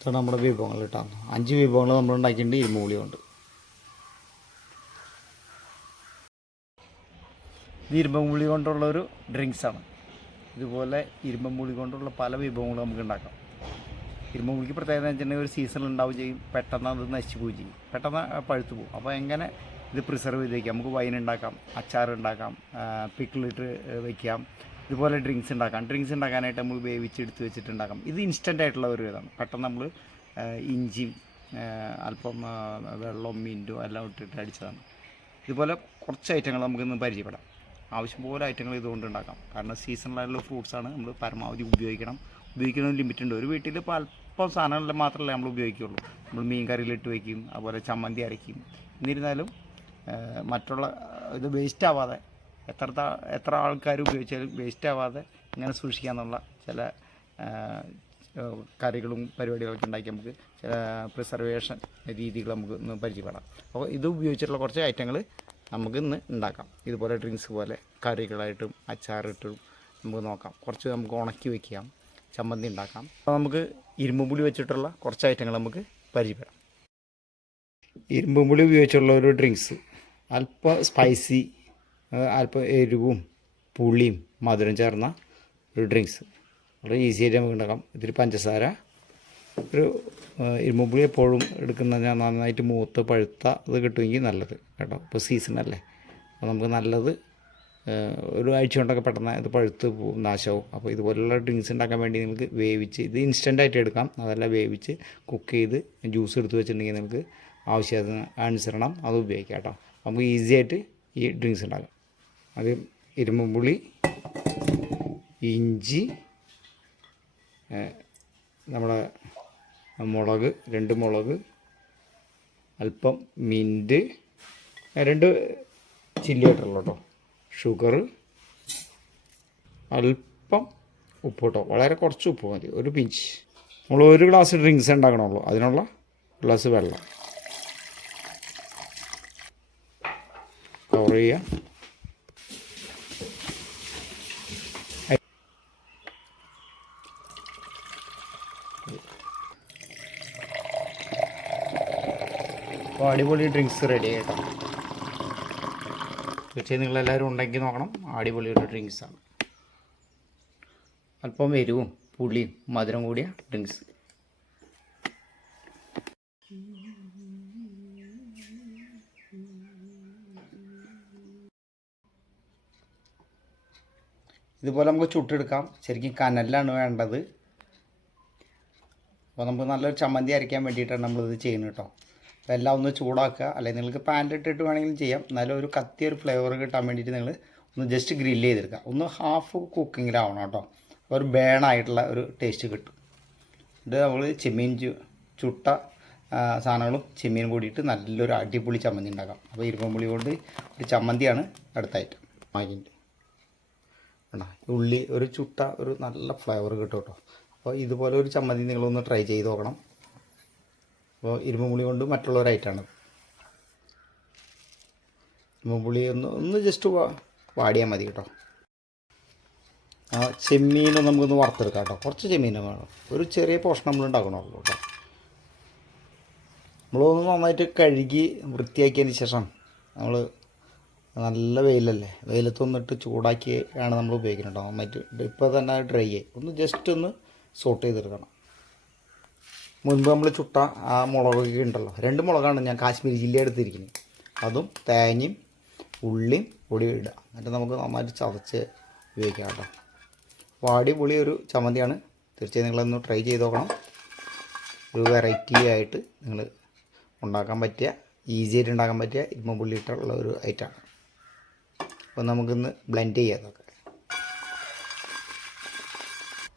ഇതാണ് നമ്മുടെ വിഭവങ്ങൾ കേട്ടോ. അഞ്ച് വിഭവങ്ങൾ നമ്മൾ ഉണ്ടാക്കിയിട്ടുണ്ട് ഇരുമ്പുളി കൊണ്ട് ഇത് ഇരുമ്പുളി കൊണ്ടുള്ള ഒരു ഡ്രിങ്ക്സാണ് ഇതുപോലെ ഇരുമ്പുളി കൊണ്ടുള്ള പല വിഭവങ്ങളും നമുക്ക് ഉണ്ടാക്കാം. ഇരുമ്പുളിക്ക് പ്രത്യേകത വെച്ചിട്ടുണ്ടെങ്കിൽ ഒരു സീസണിൽ ഉണ്ടാവുകയും ചെയ്യും. പെട്ടെന്ന് അത് നശിച്ചു പോവുകയും ചെയ്യും. പെട്ടെന്ന് പഴുത്തു പോകും. അപ്പോൾ എങ്ങനെ ഇത് പ്രിസർവ് ചെയ്ത് വയ്ക്കാം നമുക്ക് വൈൻ ഉണ്ടാക്കാം അച്ചാർ ഉണ്ടാക്കാം പിക്കിളിട്ട് വെക്കാം. ഇതുപോലെ ഡ്രിങ്ക്സ് ഉണ്ടാക്കാം. ഡ്രിങ്ക്സ് ഉണ്ടാക്കാനായിട്ട് നമ്മൾ വേവിച്ചെടുത്ത് വെച്ചിട്ടുണ്ടാക്കാം. ഇത് ഇൻസ്റ്റന്റ് ആയിട്ടുള്ള ഒരു ഇതാണ്. പെട്ടെന്ന് നമ്മൾ ഇഞ്ചിയും അല്പം വെള്ളവും മിന്റും എല്ലാം ഇട്ടിട്ട് അടിച്ചതാണ്. ഇതുപോലെ കുറച്ച് ഐറ്റങ്ങൾ നമുക്കിന്ന് പരിചയപ്പെടാം. ആവശ്യം പോലെ ഐറ്റങ്ങൾ ഇതുകൊണ്ട് ഉണ്ടാക്കാം. കാരണം സീസണലായിട്ടുള്ള ഫ്രൂട്ട്സാണ് നമ്മൾ പരമാവധി ഉപയോഗിക്കണം. ഉപയോഗിക്കുന്ന ലിമിറ്റ് ഉണ്ട്. ഒരു വീട്ടിൽ ഇപ്പോൾ അല്പം സാധനങ്ങളിൽ മാത്രമല്ലേ നമ്മൾ ഉപയോഗിക്കുള്ളൂ. നമ്മൾ മീൻ കറിയിലിട്ട് വയ്ക്കും അതുപോലെ ചമ്മന്തി അരയ്ക്കും. എന്നിരുന്നാലും മറ്റുള്ള ഇത് വേസ്റ്റ് ആവാതെ എത്ര എത്ര ആൾക്കാർ ഉപയോഗിച്ചാലും വേസ്റ്റ് ആവാതെ ഇങ്ങനെ സൂക്ഷിക്കാമെന്നുള്ള ചില കറികളും പരിപാടികളൊക്കെ ഉണ്ടാക്കി നമുക്ക് ചില പ്രിസർവേഷൻ രീതികൾ നമുക്ക് ഇന്ന് പരിചയപ്പെടാം. അപ്പോൾ ഇത് ഉപയോഗിച്ചിട്ടുള്ള കുറച്ച് ഐറ്റങ്ങൾ നമുക്ക് ഇന്ന് ഉണ്ടാക്കാം. ഇതുപോലെ ഡ്രിങ്ക്സ് പോലെ കറികളായിട്ടും അച്ചാറിട്ടും നമുക്ക് നോക്കാം. കുറച്ച് നമുക്ക് ഉണക്കി വയ്ക്കാം ചമ്മന്തി ഉണ്ടാക്കാം. അപ്പോൾ നമുക്ക് ഇരുമ്പുപുളി വെച്ചിട്ടുള്ള കുറച്ച് ഐറ്റങ്ങൾ നമുക്ക് പരിചയപ്പെടാം. ഇരുമ്പുപുളി ഉപയോഗിച്ചുള്ള ഒരു ഡ്രിങ്ക്സ്. അല്പം സ്പൈസി അല്പം എരിവും പുളിയും മധുരം ചേർന്ന ഒരു ഡ്രിങ്ക്സ് വളരെ ഈസി ആയിട്ട് നമുക്ക് ഉണ്ടാക്കാം. ഇതിൽ പഞ്ചസാര ഒരു ഇരുമ്പുപുളി എപ്പോഴും എടുക്കുന്ന ഞാൻ നന്നായിട്ട് മൂത്ത് പഴുത്ത അത് കിട്ടുമെങ്കിൽ നല്ലത് കേട്ടോ. ഇപ്പോൾ സീസണല്ലേ അപ്പോൾ നമുക്ക് നല്ലത് ഒരു ആഴ്ച കൊണ്ടൊക്കെ പെട്ടെന്ന് ഇത് പഴുത്ത് പോവും നാശവും അപ്പോൾ ഇതുപോലുള്ള ഡ്രിങ്ക്സ് ഉണ്ടാക്കാൻ വേണ്ടി നമുക്ക് വേവിച്ച് ഇത് ഇൻസ്റ്റന്റ് ആയിട്ട് എടുക്കാം. അതല്ല വേവിച്ച് കുക്ക് ചെയ്ത് ജ്യൂസ് എടുത്ത് വെച്ചിട്ടുണ്ടെങ്കിൽ നമുക്ക് ആവശ്യത്തിന് അനുസരണം അത് ഉപയോഗിക്കാം കേട്ടോ. നമുക്ക് ഈസി ആയിട്ട് ഈ ഡ്രിങ്ക്സ് ഉണ്ടാക്കാം. അത് ഇരുമ്പുളി ഇഞ്ചി നമ്മുടെ മുളക് രണ്ട് മുളക് അല്പം മിന്റ് രണ്ട് ചില്ലി ആയിട്ടുള്ളൂ കേട്ടോ. ഷുഗർ അല്പം ഉപ്പ് കേട്ടോ. വളരെ കുറച്ച് ഉപ്പ് മതി ഒരു പിഞ്ച്. നമ്മൾ ഒരു ഗ്ലാസ് ഡ്രിങ്ക്സ് ഉണ്ടാക്കണുള്ളൂ അതിനുള്ള ഗ്ലാസ് വെള്ളം. കവർ ചെയ്യുക അടിപൊളി ഡ്രിങ്ക്സ് റെഡി കേട്ടോ തീർച്ചയായും നിങ്ങളെല്ലാവരും ഉണ്ടെങ്കിൽ നോക്കണം. അടിപൊളി ഒരു ഡ്രിങ്ക്സാണ് അല്പം എരിവും പുളിയും മധുരം കൂടിയ ഡ്രിങ്ക്സ് ഇതുപോലെ നമുക്ക് ചുട്ടെടുക്കാം. ശരിക്കും കനലിലാണ് വേണ്ടത്. അപ്പോൾ നമുക്ക് നല്ലൊരു ചമ്മന്തി അരയ്ക്കാൻ വേണ്ടിയിട്ടാണ് നമ്മളിത് ചെയ്യുന്നത് കേട്ടോ. അപ്പോൾ എല്ലാം ഒന്ന് ചൂടാക്കുക. അല്ലെങ്കിൽ നിങ്ങൾക്ക് പാനിൽ ഇട്ടിട്ട് വേണമെങ്കിലും ചെയ്യാം. എന്നാലും ഒരു കത്തിയൊരു ഒരു ഫ്ലേവർ കിട്ടാൻ വേണ്ടിയിട്ട് നിങ്ങൾ ഒന്ന് ജസ്റ്റ് ഗ്രില്ല് ചെയ്തെടുക്കുക. ഒന്ന് ഹാഫ് കുക്കിങ്ങിലാവണം കേട്ടോ. ഒരു ബേണായിട്ടുള്ള ഒരു ടേസ്റ്റ് കിട്ടും. ഇത് നമ്മൾ ചെമ്മീൻ ചുട്ട സാധനങ്ങളും ചെമ്മീൻ കൂടിയിട്ട് നല്ലൊരു അടിപൊളി ചമ്മന്തി ഉണ്ടാക്കാം. അപ്പോൾ ഇരുമ്പുളി കൊണ്ട് ഒരു ചമ്മന്തിയാണ് അടുത്തായിട്ട് ഐറ്റം വേണ്ട ഉള്ളി ഒരു ചുട്ട ഒരു നല്ല ഫ്ലേവർ കിട്ടും കേട്ടോ. അപ്പോൾ ഇതുപോലെ ഒരു ചമ്മന്തി നിങ്ങളൊന്ന് ട്രൈ ചെയ്ത് നോക്കണം. അപ്പോൾ ഇരുമ്പ് പുളി കൊണ്ട് മറ്റുള്ളവരായിട്ടാണ്. ഇരുമ്പ് പുളി ഒന്ന് ഒന്ന് ജസ്റ്റ് വാടിയാൽ മതി കേട്ടോ. ആ ചെമ്മീൻ നമുക്കൊന്ന് വറുത്തെടുക്കാം കേട്ടോ. കുറച്ച് ചെമ്മീൻ വേണം. ഒരു ചെറിയ പോർഷൻ നമ്മൾ ഉണ്ടാക്കണമല്ലോ കേട്ടോ. നമ്മളൊന്ന് നന്നായിട്ട് കഴുകി വൃത്തിയാക്കിയതിന് ശേഷം നമ്മൾ നല്ല വെയിലല്ലേ? വെയിലത്ത് വന്നിട്ട് ചൂടാക്കിയാണ് നമ്മൾ ഉപയോഗിക്കുന്നത് കേട്ടോ. നന്നായിട്ട് ഇപ്പോൾ തന്നെ ഡ്രൈ ആയി. ഒന്ന് ജസ്റ്റ് ഒന്ന് സോട്ട് ചെയ്തെടുക്കണം. മുൻപ് നമ്മൾ ചുട്ട ആ മുളകൊക്കെ ഉണ്ടല്ലോ. രണ്ട് മുളകാണ് ഞാൻ കാശ്മീർ ജില്ല എടുത്തിരിക്കുന്നത് അതും തേങ്ങയും ഉള്ളിയും പൊടി ഇടുക. എന്നിട്ട് നമുക്ക് നന്നായിട്ട് ചതച്ച് ഉപയോഗിക്കാം കേട്ടോ. വാടി പൊളി ഒരു ചമ്മന്തിയാണ്. തീർച്ചയായും നിങ്ങളൊന്ന് ട്രൈ ചെയ്ത് നോക്കണം. ഒരു വെറൈറ്റി ആയിട്ട് നിങ്ങൾ ഉണ്ടാക്കാൻ പറ്റിയ ഈസി ആയിട്ട് ഉണ്ടാക്കാൻ പറ്റിയ ഇരുമ്പുള്ളി ഇട്ടുള്ള ഒരു ഐറ്റമാണ് അപ്പോൾ നമുക്കിന്ന് ബ്ലെൻഡ് ചെയ്യാം. അതൊക്കെ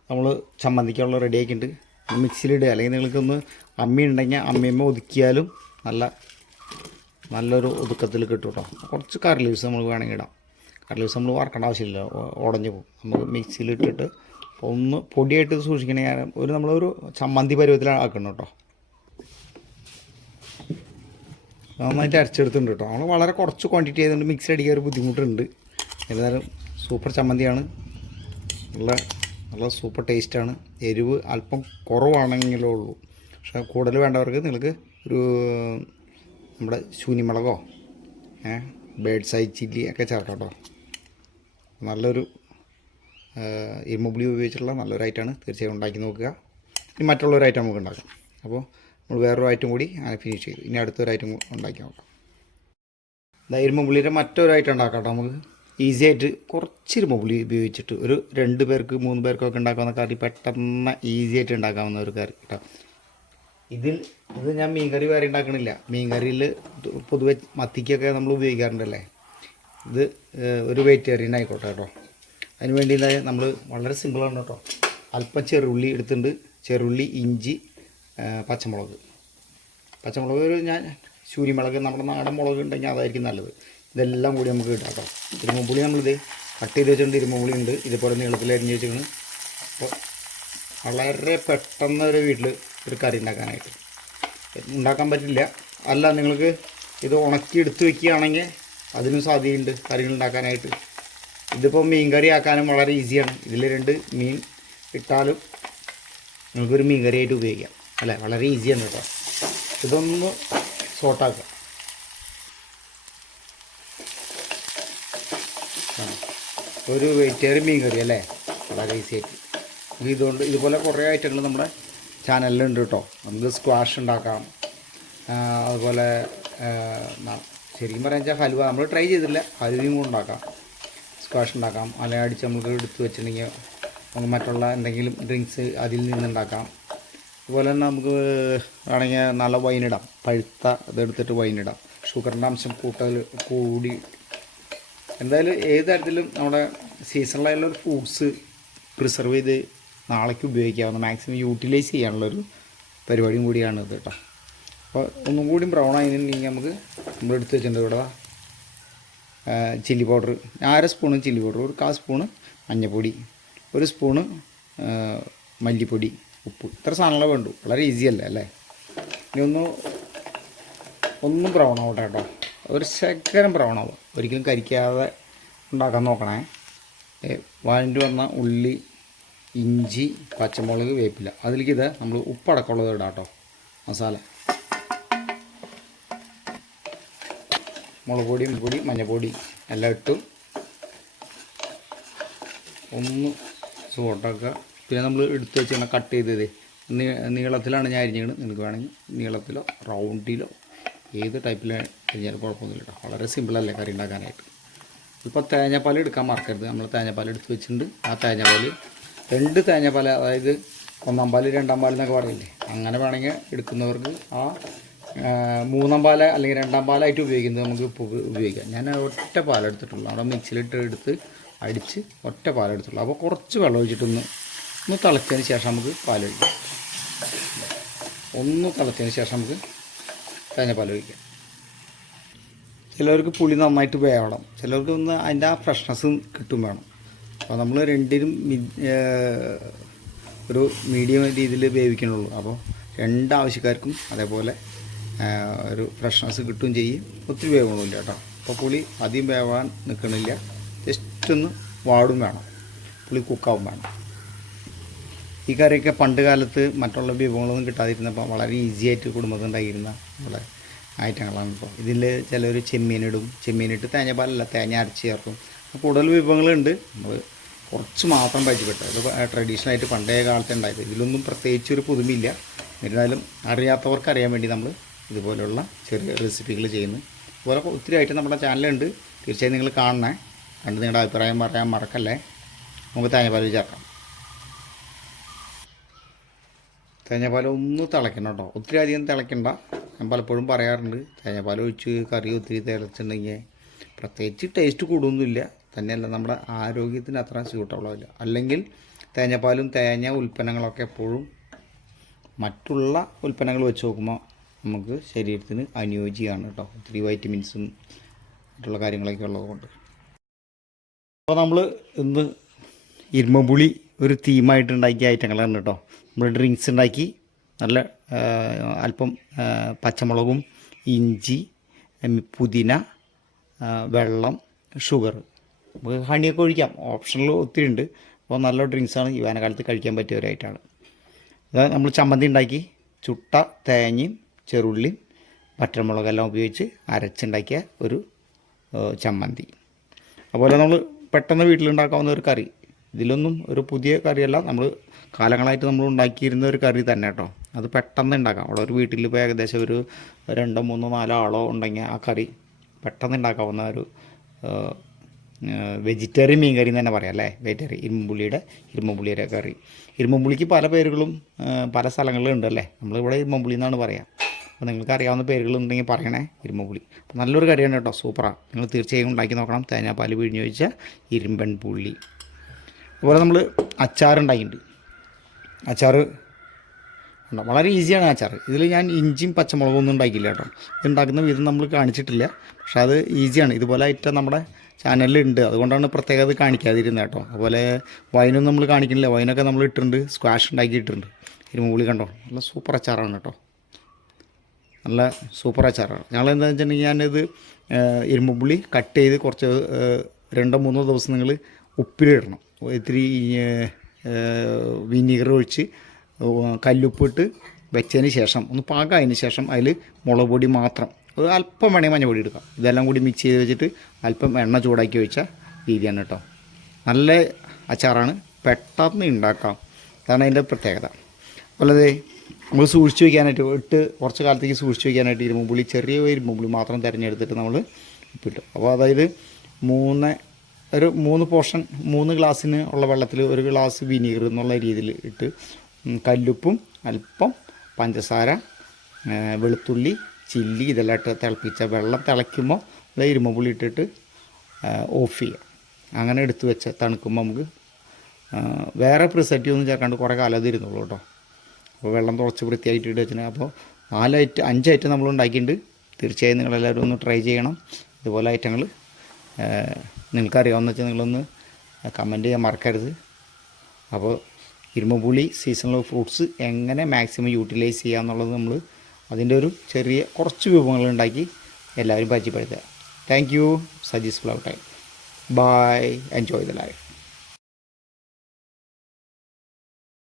നമ്മൾ ചമ്മന്തിക്കുള്ള റെഡി ആക്കിയിട്ടുണ്ട് മിക്സിയിലിടുക. അല്ലെങ്കിൽ നിങ്ങൾക്കൊന്ന് അമ്മി ഉണ്ടെങ്കിൽ അമ്മിയമ്മ ഒതുക്കിയാലും നല്ല നല്ലൊരു ഒതുക്കത്തിൽ കിട്ടും കേട്ടോ. കുറച്ച് കറിലീവ്സ് നമ്മൾ വേണമെങ്കിൽ ഇടാം. കറിലീവ്സ് നമ്മൾ വറക്കേണ്ട ആവശ്യമില്ല. ഉടഞ്ഞു പോകും. നമുക്ക് മിക്സിയിലിട്ടിട്ട് ഒന്ന് പൊടിയായിട്ട് സൂക്ഷിക്കണേ. ഒരു നമ്മളൊരു ചമ്മന്തി പരുവത്തിലാക്കണം കേട്ടോ. നന്നായിട്ട് അരച്ചെടുത്തിട്ടുണ്ട് കേട്ടോ. നമ്മൾ വളരെ കുറച്ച് ക്വാണ്ടിറ്റി ആയതുകൊണ്ട് മിക്സി അടിക്കാൻ ഒരു ബുദ്ധിമുട്ടുണ്ട്. ഏതായാലും സൂപ്പർ ചമ്മന്തിയാണ്. നല്ല നല്ല സൂപ്പർ ടേസ്റ്റാണ്. എരിവ് അല്പം കുറവാണെങ്കിലേ ഉള്ളൂ. പക്ഷേ കൂടുതൽ വേണ്ടവർക്ക് നിങ്ങൾക്ക് ഒരു നമ്മുടെ ശൂന്യമുളകോ ഏ ബേഡ്സ് ഐ ചില്ലി ഒക്കെ ചേർക്കാം കേട്ടോ നല്ലൊരു ഇരുമ്പുളി ഉപയോഗിച്ചിട്ടുള്ള നല്ലൊരു ഐറ്റമാണ്. തീർച്ചയായും ഉണ്ടാക്കി നോക്കുക. ഇനി മറ്റുള്ളൊരു ഐറ്റം നമുക്ക് ഉണ്ടാക്കാം. അപ്പോൾ നമ്മൾ വേറൊരു ഐറ്റം കൂടി അങ്ങനെ ഫിനിഷ് ചെയ്തു. ഇനി അടുത്തൊരു ഐറ്റം ഉണ്ടാക്കി നോക്കാം. ഇരുമ്പുള്ളിയുടെ മറ്റൊരു ഐറ്റം ഉണ്ടാക്കാം കേട്ടോ നമുക്ക്. ഈസി ആയിട്ട് മുകളിൽ ഉപയോഗിച്ചിട്ട് ഒരു രണ്ട് പേർക്ക് മൂന്ന് പേർക്കൊക്കെ ഉണ്ടാക്കാവുന്ന കറി പെട്ടെന്ന് ഈസി ആയിട്ട് ഉണ്ടാക്കാവുന്ന ഒരു കറി കേട്ടോ. ഇതിൽ ഇത് ഞാൻ മീൻ മീൻകറി വേറെ ഉണ്ടാക്കണില്ല. മീൻകറിയിൽ പൊതുവെ മത്തിക്കൊക്കെ നമ്മൾ ഉപയോഗിക്കാറുണ്ടല്ലേ? ഇത് ഒരു വെജിറ്റേറിയൻ ആയിക്കോട്ടെ കേട്ടോ. അതിന് വേണ്ടി നമ്മൾ വളരെ സിമ്പിളാണ് കേട്ടോ. അല്പം ചെറുള്ളി എടുത്തിട്ടുണ്ട്. ചെറുള്ളി ഇഞ്ചി പച്ചമുളക്. പച്ചമുളക് ഒരു ഞാൻ ശൂരിമുളക് നമ്മുടെ നാടൻ മുളക് ഉണ്ടെങ്കിൽ അതായിരിക്കും നല്ലത്. ഇതെല്ലാം കൂടി നമുക്ക് ഇട്ടാക്കാം ഇരുമ്പുളി നമ്മളിത് കട്ട് ചെയ്ത് വെച്ചിട്ടുണ്ട്. ഇരുമ്പുളി ഉണ്ട്. ഇതുപോലെ നീളത്തിൽ അരിഞ്ഞ് വെച്ചിരിക്കുന്നു. അപ്പോൾ വളരെ പെട്ടെന്ന് ഒരു വീട്ടിൽ ഒരു കറി ഉണ്ടാക്കാനായിട്ട്. ഉണ്ടാക്കാൻ പറ്റില്ല. അല്ല നിങ്ങൾക്ക് ഇത് ഉണക്കി എടുത്ത് വെക്കുകയാണെങ്കിൽ അതിനും സാധ്യതയുണ്ട് കറികൾ ഉണ്ടാക്കാനായിട്ട്. ഇതിപ്പോൾ മീൻ കറി ആക്കാനും വളരെ ഈസിയാണ്. ഇതിൽ രണ്ട് മീൻ ഇട്ടാലും നിങ്ങൾക്കൊരു മീൻ കറിയായിട്ട് ഉപയോഗിക്കാം. അല്ലേ? വളരെ ഈസിയാണ് കേട്ടോ. ഇതൊന്ന് സോട്ടാക്കുക ഒരു വെജിറ്റേറിയൻ മീൻ കറി അല്ലേ? വളരെ ഈസി ആയിട്ട്. നമുക്ക് ഇതുകൊണ്ട് ഇതുപോലെ കുറേ ഐറ്റങ്ങൾ നമ്മുടെ ചാനലിലുണ്ട് കേട്ടോ. നമുക്ക് സ്ക്വാഷ് ഉണ്ടാക്കാം. അതുപോലെ ശരിക്കും പറയാൻ വെച്ചാൽ ഹലുവ. നമ്മൾ ട്രൈ ചെയ്തില്ല ഹലുവയും കൂടെ ഉണ്ടാക്കാം. സ്ക്വാഷ് ഉണ്ടാക്കാം. അല്ലെങ്കിൽ അടിച്ച് നമുക്ക് എടുത്ത് വെച്ചിട്ടുണ്ടെങ്കിൽ നമുക്ക് മറ്റുള്ള എന്തെങ്കിലും ഡ്രിങ്ക്സ് അതിൽ നിന്നുണ്ടാക്കാം. അതുപോലെ തന്നെ നമുക്ക് വേണമെങ്കിൽ നല്ല വൈനിടാം പഴുത്ത ഇതെടുത്തിട്ട് വൈനിടാം ഷുഗറിന്റെ അംശം കൂട്ടൽ കൂടി എന്തായാലും ഏത് തരത്തിലും നമ്മുടെ സീസണലായുള്ള ഒരു ഫ്രൂട്ട്സ് പ്രിസർവ് ചെയ്ത് നാളേക്ക് ഉപയോഗിക്കാവുന്ന മാക്സിമം യൂട്ടിലൈസ് ചെയ്യാനുള്ളൊരു പരിപാടിയും കൂടിയാണ് ഇത് കേട്ടോ അപ്പോൾ ഒന്നും കൂടി ബ്രൗൺ ആയിരുന്നെങ്കിൽ നമുക്ക് നമ്മൾ എടുത്ത് വെച്ചിട്ടുണ്ട് ഇവിടെ ചില്ലി പൗഡർ അര സ്പൂണ് ചില്ലി പൗഡർ ഒരു കാ സ്പൂണ് മഞ്ഞൾപ്പൊടി ഒരു സ്പൂണ് മല്ലിപ്പൊടി ഉപ്പ്. ഇത്ര സാധനങ്ങളെ വേണ്ടു. വളരെ ഈസി അല്ലേ? അല്ലേ? ഇനി ഒന്ന് ഒന്നും ബ്രൗൺ ആവട്ടെ കേട്ടോ ഒരു ശകരം ബ്രൗൺ ആവും ഒരിക്കലും കരിക്കാതെ ഉണ്ടാക്കാൻ നോക്കണേ. വാഴ വന്ന ഉള്ളി ഇഞ്ചി പച്ചമുളക് വേപ്പില്ല അതിലേക്ക് ഇത് നമ്മൾ ഉപ്പടക്കമുള്ളത് ഇടാം കേട്ടോ. മസാല. മുളക് പൊടി പൊടി മഞ്ഞൾപ്പൊടി എല്ലാം ഇട്ടു. ഒന്ന് സോട്ടാക്കുക പിന്നെ നമ്മൾ എടുത്ത് വെച്ചാൽ കട്ട് ചെയ്തത് നീളത്തിലാണ് ഞാൻ അരിഞ്ഞത് നിങ്ങൾക്ക് വേണമെങ്കിൽ നീളത്തിലോ റൗണ്ടിലോ ഏത് ടൈപ്പിൽ കഴിഞ്ഞാലും കുഴപ്പമൊന്നുമില്ല കേട്ടോ. വളരെ സിമ്പിളല്ലേ കറി ഉണ്ടാക്കാനായിട്ട്. ഇപ്പോൾ തേങ്ങാപ്പാൽ എടുക്കാൻ മറക്കരുത്. നമ്മൾ തേങ്ങാപ്പാൽ എടുത്ത് വെച്ചിട്ടുണ്ട്. ആ തേങ്ങാപ്പാൽ രണ്ട് തേങ്ങാപ്പാൽ അതായത് ഒന്നാം പാൽ രണ്ടാം പാൽ എന്നൊക്കെ പറയില്ലേ? അങ്ങനെ വേണമെങ്കിൽ എടുക്കുന്നവർക്ക് ആ മൂന്നാം പാൽ അല്ലെങ്കിൽ രണ്ടാം പാലായിട്ട് ഉപയോഗിക്കുന്നത് നമുക്ക് ഇപ്പോൾ ഉപയോഗിക്കാം. ഞാൻ ഒറ്റ പാലെടുത്തിട്ടുള്ളൂ അവിടെ മിക്സിയിലിട്ട് എടുത്ത് അടിച്ച് ഒറ്റ പാലെടുത്തുള്ളൂ അപ്പോൾ കുറച്ച് വെള്ളം ഒഴിച്ചിട്ടൊന്ന് ഒന്ന് തിളച്ചതിന് ശേഷം നമുക്ക് പാലൊഴിക്കാം ഒന്ന് തിളച്ചതിന് ശേഷം നമുക്ക് തേങ്ങാപ്പാൽ ഒഴിക്കാം ചിലവർക്ക് പുളി നന്നായിട്ട് വേവണം. ചിലവർക്ക് ഒന്ന് അതിന്റെ ആ ഫ്രഷ്നെസ് കിട്ടും വേണം. അപ്പോൾ നമ്മൾ രണ്ടിനും ഒരു മീഡിയം രീതിയിൽ വേവിക്കണുള്ളൂ. അപ്പോൾ രണ്ട് ആവശ്യക്കാർക്കും അതേപോലെ ഒരു ഫ്രഷ്നെസ് കിട്ടുകയും ചെയ്യും. ഒത്തിരി വേവണമില്ല കേട്ടോ. അപ്പോൾ പുളി അധികം വേവാൻ നിൽക്കണില്ല. ജസ്റ്റ് ഒന്ന് വാടും വേണം. പുളി കുക്കാവും വേണം. ഈ കറിയൊക്കെ പണ്ട് കാലത്ത് മറ്റുള്ള വിഭവങ്ങളൊന്നും കിട്ടാതിരുന്നപ്പോൾ വളരെ ഈസി ആയിട്ട് കുടുംബത്തിൽ ഉണ്ടായിരുന്ന നമ്മുടെ ഐറ്റങ്ങളാണ് ഇപ്പോൾ. ഇതിൽ ചിലർ ചെമ്മീനിടും ചെമ്മീനിട്ട് തേങ്ങാപ്പാലല്ല തേങ്ങ അരച്ച് ചേർക്കും. കൂടുതൽ വിഭവങ്ങളുണ്ട്. നമ്മൾ കുറച്ച് മാത്രം പരിചയപ്പെട്ടു. അത് ട്രഡീഷണൽ ആയിട്ട് പണ്ടേ കാലത്ത് ഉണ്ടായത്. ഇതിലൊന്നും പ്രത്യേകിച്ച് ഒരു പുതുമയില്ല. എന്നിരുന്നാലും അറിയാത്തവർക്ക് അറിയാൻ വേണ്ടി നമ്മൾ ഇതുപോലുള്ള ചെറിയ റെസിപ്പികൾ ചെയ്യുന്നു. അതുപോലെ ഒത്തിരി ആയിട്ട് നമ്മുടെ ചാനലുണ്ട് തീർച്ചയായും നിങ്ങൾ കാണണേ. കണ്ട് നിങ്ങളുടെ അഭിപ്രായം പറയാൻ മറക്കല്ലേ. നമുക്ക് തേങ്ങാപ്പാൽ ചേർക്കാം. തേങ്ങാപ്പാൽ ഒന്ന് തിളയ്ക്കണം കേട്ടോ. ഒത്തിരി അധികം തിളയ്ക്കണ്ട. ഞാൻ പലപ്പോഴും പറയാറുണ്ട് തേങ്ങാപ്പാൽ ഒഴിച്ച് കറി ഒത്തിരി തിളച്ചിട്ടുണ്ടെങ്കിൽ പ്രത്യേകിച്ച് ടേസ്റ്റ് കൂടുന്നില്ല തന്നെയല്ല നമ്മുടെ ആരോഗ്യത്തിന് അത്ര സ്യൂട്ടബിളാവില്ല അല്ലെങ്കിൽ തേങ്ങാപ്പാലും തേങ്ങ ഉൽപ്പന്നങ്ങളൊക്കെ എപ്പോഴും മറ്റുള്ള ഉൽപ്പന്നങ്ങൾ വെച്ച് നോക്കുമ്പോൾ നമുക്ക് ശരീരത്തിന് അനുയോജ്യമാണ് കേട്ടോ. ഒത്തിരി വൈറ്റമിൻസും മറ്റുള്ള കാര്യങ്ങളൊക്കെ ഉള്ളതുകൊണ്ട്. അപ്പോൾ നമ്മൾ ഇന്ന് ഇരുമ്പുളി ഒരു തീമായിട്ട് ഉണ്ടാക്കിയ ഐറ്റങ്ങളാണ് കേട്ടോ. നമ്മൾ ഡ്രിങ്ക്സ് ഉണ്ടാക്കി നല്ല അല്പം പച്ചമുളകും ഇഞ്ചി പുതിന വെള്ളം ഷുഗർ നമുക്ക് ഹണിയൊക്കെ ഒഴിക്കാം. ഓപ്ഷനിൽ ഒത്തിരി ഉണ്ട്. അപ്പോൾ നല്ല ഡ്രിങ്ക്സാണ് ഈ വേനൽക്കാലത്ത് കഴിക്കാൻ പറ്റിയ ഒരു ഐറ്റമാണ് ഇത് നമ്മൾ ചമ്മന്തി ഉണ്ടാക്കി. ചുട്ട തേങ്ങയും ചെറുള്ളിയും പച്ചമുളകെല്ലാം ഉപയോഗിച്ച് അരച്ചുണ്ടാക്കിയ ഒരു ചമ്മന്തി. അതുപോലെ നമ്മൾ പെട്ടെന്ന് വീട്ടിലുണ്ടാക്കാവുന്ന ഒരു കറി. ഇതിലൊന്നും ഒരു പുതിയ കറിയല്ല. നമ്മൾ കാലങ്ങളായിട്ട് നമ്മൾ ഉണ്ടാക്കിയിരുന്ന ഒരു കറി തന്നെ കേട്ടോ. അത് പെട്ടെന്ന് ഉണ്ടാക്കാം. അവിടെ ഒരു വീട്ടിൽ ഇപ്പോൾ ഏകദേശം ഒരു രണ്ടോ മൂന്നോ നാലോ ആളോ ഉണ്ടെങ്കിൽ ആ കറി പെട്ടെന്ന് ഉണ്ടാക്കാവുന്ന ഒരു വെജിറ്റേറിയൻ മീൻ കറി എന്ന് തന്നെ പറയാം അല്ലേ? വെജിറ്റേറിയൻ ഇരുമ്പുള്ളിയുടെ ഇരുമ്പുള്ളിയുടെ കറി. ഇരുമ്പുള്ളിക്ക് പല പേരുകളും പല സ്ഥലങ്ങളിലും ഉണ്ട് അല്ലേ? നമ്മളിവിടെ ഇരുമ്പുള്ളി എന്നാണ് പറയാം. അപ്പോൾ നിങ്ങൾക്ക് അറിയാവുന്ന പേരുകളുണ്ടെങ്കിൽ പറയണേ ഇരുമ്പുള്ളി. നല്ലൊരു കറിയാണ് കേട്ടോ. സൂപ്പറാണ് നിങ്ങൾ തീർച്ചയായും ഉണ്ടാക്കി നോക്കണം. തേങ്ങാപ്പാൽ പിഴിഞ്ഞ് വെച്ച ഇരുമ്പൻ പുള്ളി അതുപോലെ നമ്മൾ അച്ചാറുണ്ടാക്കിയിട്ടുണ്ട് അച്ചാറ് ഉണ്ടോ? വളരെ ഈസിയാണ് അച്ചാർ ഇതിൽ ഞാൻ ഇഞ്ചിയും പച്ചമുളകും ഒന്നും ഉണ്ടാക്കിയില്ല കേട്ടോ. ഉണ്ടാക്കുന്ന വിധം നമ്മൾ കാണിച്ചിട്ടില്ല. പക്ഷെ അത് ഈസിയാണ്. ഇതുപോലെ ഐറ്റം നമ്മുടെ ചാനലിലുണ്ട് അതുകൊണ്ടാണ് പ്രത്യേകത കാണിക്കാതിരുന്നത് കേട്ടോ. അതുപോലെ വൈനൊന്നും നമ്മൾ കാണിക്കുന്നില്ല. വൈനൊക്കെ നമ്മൾ ഇട്ടിട്ടുണ്ട്. സ്ക്വാഷ് ഉണ്ടാക്കി ഇട്ടിട്ടുണ്ട്. ഇതിന് മുകളിൽ കണ്ടോ? നല്ല സൂപ്പർ അച്ചാറാണ് കേട്ടോ. നല്ല സൂപ്പർ അച്ചാറാണ്. ഞങ്ങൾ എന്താണെന്ന് വെച്ചിട്ടുണ്ടെങ്കിൽ ഞാനിത് ഇരുമ്പുള്ളി കട്ട് ചെയ്ത് കുറച്ച് രണ്ടോ മൂന്നോ ദിവസം നിങ്ങൾ ഉപ്പിലിടണം. ഇത്തിരി വിനീഗർ ഒഴിച്ച് കല്ലുപ്പിട്ട് വെച്ചതിന് ശേഷം ഒന്ന് പാകമായതിന് ശേഷം അതിൽ മുളക് പൊടി മാത്രം അല്പം വേണമെങ്കിൽ മഞ്ഞപ്പൊടി എടുക്കാം. ഇതെല്ലാം കൂടി മിക്സ് ചെയ്ത് വെച്ചിട്ട് അല്പം എണ്ണ ചൂടാക്കി വെച്ച രീതിയാണ് കേട്ടോ. നല്ല അച്ചാറാണ്. പെട്ടെന്ന് ഉണ്ടാക്കാം. അതാണ് അതിന്റെ പ്രത്യേകത. അല്ലാതെ നമ്മൾ സൂക്ഷിച്ച് വയ്ക്കാനായിട്ട് ഇട്ട് കുറച്ച് കാലത്തേക്ക് സൂക്ഷിച്ച് വയ്ക്കാനായിട്ട് ഇരുമ്പുള്ളി ചെറിയ ഇരുമ്പുള്ളി മാത്രം തിരഞ്ഞെടുത്തിട്ട് നമ്മൾ ഉപ്പിട്ടു. അപ്പോൾ അതായത് മൂന്ന് ഒരു മൂന്ന് പോർഷൻ മൂന്ന് ഗ്ലാസ്സിന് ഉള്ള വെള്ളത്തിൽ ഒരു ഗ്ലാസ് വിനീർ എന്നുള്ള രീതിയിൽ ഇട്ട് കല്ലുപ്പും അല്പം പഞ്ചസാര വെളുത്തുള്ളി ചില്ലി ഇതെല്ലാം ഇട്ട് തിളപ്പിച്ച വെള്ളം തിളയ്ക്കുമ്പോൾ നമ്മൾ ഇരുമ്പുള്ളി ഇട്ടിട്ട് ഓഫ് ചെയ്യുക അങ്ങനെ എടുത്തു വെച്ച് തണുക്കുമ്പോൾ നമുക്ക് വേറെ പ്രിസെറ്റീവ് ഒന്നും ചേർക്കാണ്ട് കുറേ കാലം അത് കേട്ടോ. അപ്പോൾ വെള്ളം തുറച്ച് വൃത്തിയായിട്ട് ഇട്ട് വെച്ചിട്ട് അപ്പോൾ നാല് ഐറ്റം അഞ്ച് ഐറ്റം നമ്മൾ ഉണ്ടാക്കിയിട്ടുണ്ട്. തീർച്ചയായും നിങ്ങളെല്ലാവരും ഒന്ന് ട്രൈ ചെയ്യണം. ഇതുപോലെ ഐറ്റങ്ങൾ നിങ്ങൾക്കറിയാവുന്ന വെച്ചാൽ നിങ്ങളൊന്ന് കമന്റ് ചെയ്യാൻ മറക്കരുത്. അപ്പോൾ ഇരുമ്പുളി സീസണൽ ഫ്രൂട്ട്സ് എങ്ങനെ മാക്സിമം യൂട്ടിലൈസ് ചെയ്യുക എന്നുള്ളത് നമ്മൾ അതിന്റെ ഒരു ചെറിയ കുറച്ച് വിഭവങ്ങൾ ഉണ്ടാക്കി എല്ലാവരും പരിചയപ്പെടുത്തുക. താങ്ക് യു സജീസ് ഫ്ലവ് time bye enjoy the life